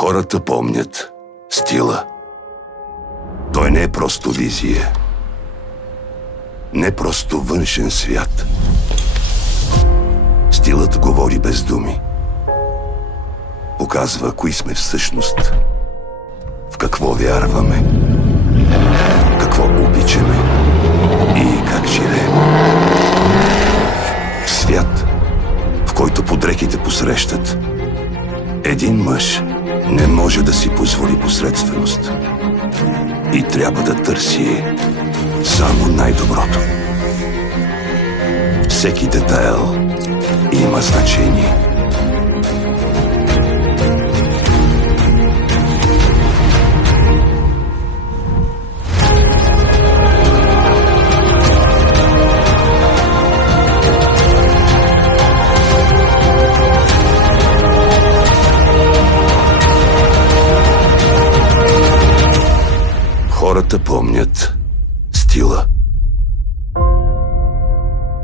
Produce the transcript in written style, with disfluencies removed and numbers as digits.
Хората помнят стила. Той не е просто визия. Не просто външен свят. Стилът говори без думи. Показва кои сме всъщност. В какво вярваме. Какво обичаме. И как живеем. В свят, в който подреките посрещат, един мъж не може да си позволи посредственост и трябва да търси само най-доброто. Всеки детайл има значение. Хората помнят стила.